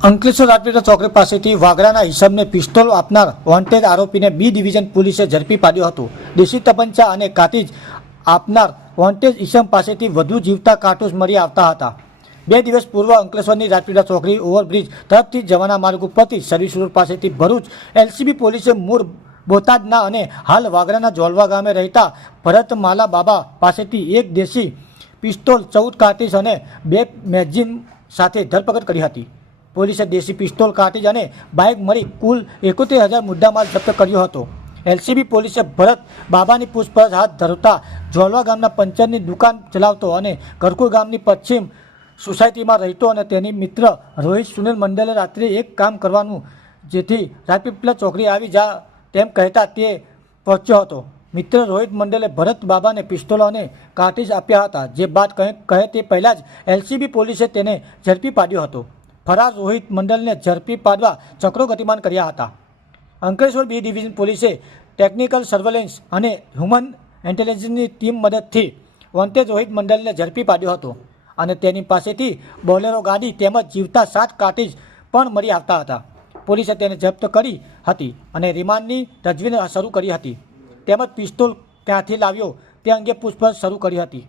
અંકલેશ્વર રાજપીપળા ચોકડી પાસેથી વાગરાના હિસાબને પિસ્તોલ આપનાર વોન્ટેડ આરોપીને બી ડિવિઝન પોલીસે ઝડપી પાડ્યો હતો. દેશી તપંચા અને કાતીજ આપનાર વોન્ટેજ ઈસમ પાસેથી વધુ જીવતા કાર્ટૂસ મળી આવતા હતા. બે દિવસ પૂર્વ અંકલેશ્વરની રાજપીપળા ચોકડી ઓવરબ્રિજ તરફથી જવાના માર્ગ ઉપરથી સર્વિસ રોડ પાસેથી ભરૂચ એલસીબી પોલીસે મૂળ બોટાદના અને હાલ વાગરાના જોલવા ગામે રહેતા ભરતમાલા બાબા પાસેથી એક દેશી પિસ્તોલ, ચૌદ કાર્ટીસ અને બે મેગઝીન સાથે ધરપકડ કરી હતી. પોલીસે દેશી પિસ્તોલ કાઢી અને બાઇક મળી કુલ એકોતેર હજાર મુદ્દામાલ જપ્ત કર્યો હતો. એલસીબી પોલીસે ભરત બાબાની પૂછપરછ હાથ ધરતા જોલવા ગામના પંચરની દુકાન ચલાવતો અને ગરકુલ ગામની પશ્ચિમ સોસાયટીમાં રહેતો અને તેની મિત્ર રોહિત સુનિલ મંડલે રાત્રે એક કામ કરવાનું જેથી રાજપીપલા ચોકડી આવી જા તેમ કહેતા તે પહોંચ્યો હતો. મિત્ર રોહિત મંડલે ભરત બાબાને પિસ્તોલો અને કાર્ટીજ આપ્યા હતા. જે બાદ કહે તે પહેલાં જ એલસીબી પોલીસે તેને ઝડપી પાડ્યો હતો. ફરાર રોહિત મંડલને ઝડપી પાડવા ચક્રો ગતિમાન કર્યા હતા. અંકલેશ્વર બી ડિવિઝન પોલીસે ટેકનિકલ સર્વેલન્સ અને હ્યુમન ઇન્ટેલિજન્સની ટીમ મદદથી વંતેજ રોહિત મંડલને ઝડપી પાડ્યો હતો અને તેની પાસેથી બોલેરો ગાડી તેમજ જીવતા સાત કાર્ટીજ પણ મળી આવતા હતા. પોલીસે તેને જપ્ત કરી હતી અને રિમાન્ડની તજવીજ શરૂ કરી હતી. તેમજ પિસ્તોલ ક્યાંથી લાવ્યો તે અંગે પૂછપરછ શરૂ કરી હતી.